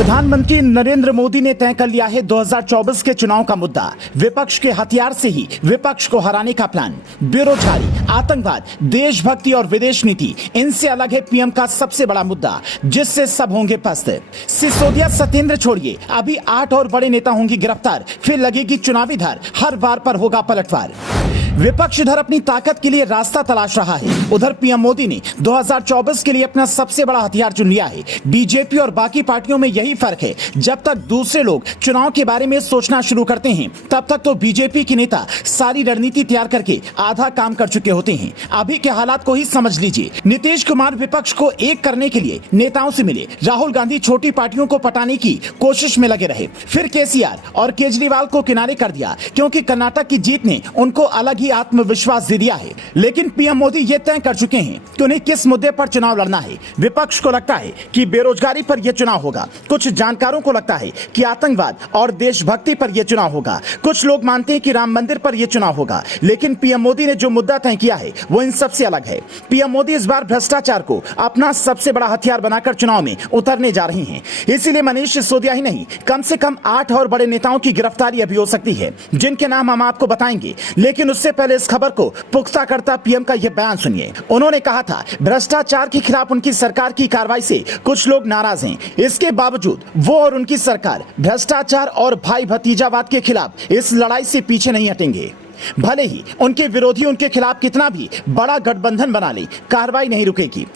प्रधानमंत्री नरेंद्र मोदी ने तय कर लिया है 2024 के चुनाव का मुद्दा। विपक्ष के हथियार से ही विपक्ष को हराने का प्लान। बेरोजगारी, आतंकवाद, देशभक्ति और विदेश नीति, इनसे अलग है पीएम का सबसे बड़ा मुद्दा, जिससे सब होंगे पस्त। सिसोदिया सत्येंद्र छोड़िए, अभी 8 और बड़े नेता होंगे गिरफ्तार, फिर लगेगी चुनावी धार, हर वार पर होगा पलटवार। विपक्ष इधर अपनी ताकत के लिए रास्ता तलाश रहा है, उधर पीएम मोदी ने 2024 के लिए अपना सबसे बड़ा हथियार चुन लिया है। बीजेपी और बाकी पार्टियों में यही फर्क है, जब तक दूसरे लोग चुनाव के बारे में सोचना शुरू करते हैं, तब तक तो बीजेपी के नेता सारी रणनीति तैयार करके आधा काम कर चुके होते हैं। अभी के हालात को ही समझ लीजिए। नीतीश कुमार विपक्ष को एक करने के लिए नेताओं से मिले, राहुल गांधी छोटी पार्टियों को पटाने की कोशिश में लगे रहे, फिर केसीआर और केजरीवाल को किनारे कर दिया, क्योंकि कर्नाटक की जीत ने उनको अलग ही आत्मविश्वास दे दिया है। लेकिन पीएम मोदी ये तय कर चुके हैं कि उन्हें किस मुद्दे पर चुनाव लड़ना है। विपक्ष को लगता है कि बेरोजगारी पर यह चुनाव होगा, कुछ जानकारों को लगता है कि आतंकवाद और देशभक्ति पर यह चुनाव होगा, कुछ लोग मानते हैं कि राम मंदिर पर यह चुनाव होगा। लेकिन पीएम मोदी ने जो मुद्दा तय किया है वो इन सबसे अलग है। पीएम मोदी इस बार भ्रष्टाचार को अपना सबसे बड़ा हथियार बनाकर चुनाव में उतरने जा रहे हैं। इसीलिए मनीष सिसोदिया ही नहीं, कम से कम 8 और बड़े नेताओं की गिरफ्तारी अभी हो सकती है, जिनके नाम हम आपको बताएंगे। लेकिन उससे पहले इस खबर को पुख्ता करता पीएम का यह बयान सुनिए। उन्होंने कहा था, भ्रष्टाचार के खिलाफ उनकी सरकार की कार्रवाई से कुछ लोग नाराज हैं, इसके बावजूद वो और उनकी सरकार भ्रष्टाचार और भाई भतीजावाद के खिलाफ इस लड़ाई से पीछे नहीं हटेंगे। भले ही उनके विरोधी उनके खिलाफ कितना भी बड़ा गठबंधन बना ले, कार्रवाई नहीं रुकेगी।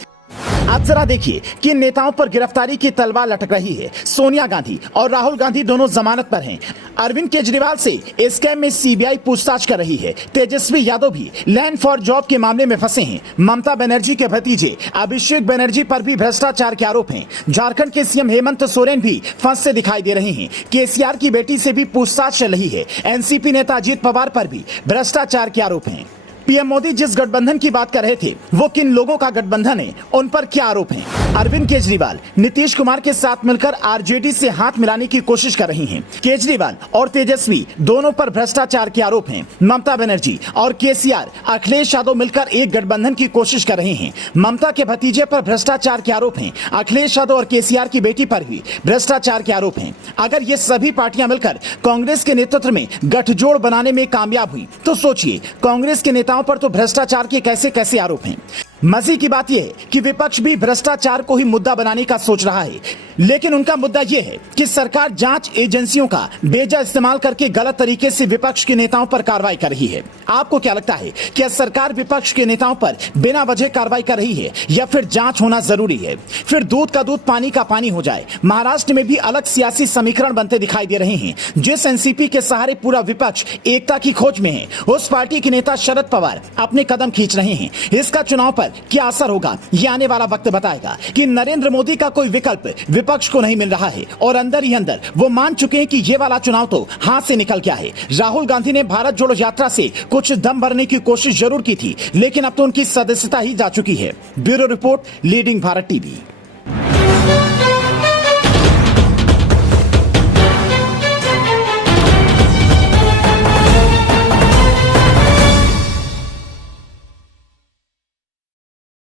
आप जरा देखिए कि नेताओं पर गिरफ्तारी की तलवार लटक रही है। सोनिया गांधी और राहुल गांधी दोनों जमानत पर हैं। अरविंद केजरीवाल से स्कैम में सीबीआई पूछताछ कर रही है। तेजस्वी यादव भी लैंड फॉर जॉब के मामले में फंसे हैं। ममता बनर्जी के भतीजे अभिषेक बनर्जी पर भी भ्रष्टाचार के आरोप हैं। झारखंड के सीएम हेमंत सोरेन भी फंसे दिखाई दे रहे हैं। केसीआर की बेटी से भी पूछताछ चल रही है। एनसीपी नेता अजीत पवार पर भी भ्रष्टाचार के आरोप हैं। पीएम मोदी जिस गठबंधन की बात कर रहे थे, वो किन लोगों का गठबंधन है, उन पर क्या आरोप हैं? अरविंद केजरीवाल नीतीश कुमार के साथ मिलकर आरजेडी से हाथ मिलाने की कोशिश कर रही हैं। केजरीवाल और तेजस्वी दोनों पर भ्रष्टाचार के आरोप हैं। ममता बनर्जी और केसीआर, अखिलेश यादव मिलकर एक गठबंधन की कोशिश कर रहे हैं। ममता के भतीजे पर भ्रष्टाचार के आरोप हैं। अखिलेश यादव और केसीआर की बेटी पर भी भ्रष्टाचार के आरोप हैं। अगर ये सभी पार्टियां मिलकर कांग्रेस के नेतृत्व में गठजोड़ बनाने में कामयाब हुई, तो सोचिए कांग्रेस के नेताओं पर तो भ्रष्टाचार के कैसे कैसे आरोप हैं। मजे की बात यह है कि विपक्ष भी भ्रष्टाचार को ही मुद्दा बनाने का सोच रहा है, लेकिन उनका मुद्दा यह है कि सरकार जांच एजेंसियों का बेजा इस्तेमाल करके गलत तरीके से विपक्ष के नेताओं पर कार्रवाई कर रही है। आपको क्या लगता है, क्या सरकार विपक्ष के नेताओं पर बिना वजह कार्रवाई कर रही है, या फिर जांच होना जरूरी है? फिर दूध का दूध पानी का पानी हो जाए। महाराष्ट्र में भी अलग सियासी समीकरण बनते दिखाई दे रहे हैं। जिस एनसीपी के सहारे पूरा विपक्ष एकता की खोज में है, उस पार्टी के नेता शरद पवार अपने कदम खींच रहे हैं। इसका चुनाव पर क्या असर होगा, ये आने वाला वक्त बताएगा। कि नरेंद्र मोदी का कोई विकल्प विपक्ष को नहीं मिल रहा है, और अंदर ही अंदर वो मान चुके हैं कि ये वाला चुनाव तो हाथ से निकल गया है। राहुल गांधी ने भारत जोड़ो यात्रा से कुछ दम भरने की कोशिश जरूर की थी, लेकिन अब तो उनकी सदस्यता ही जा चुकी है। Bureau report, leading Bharat TV.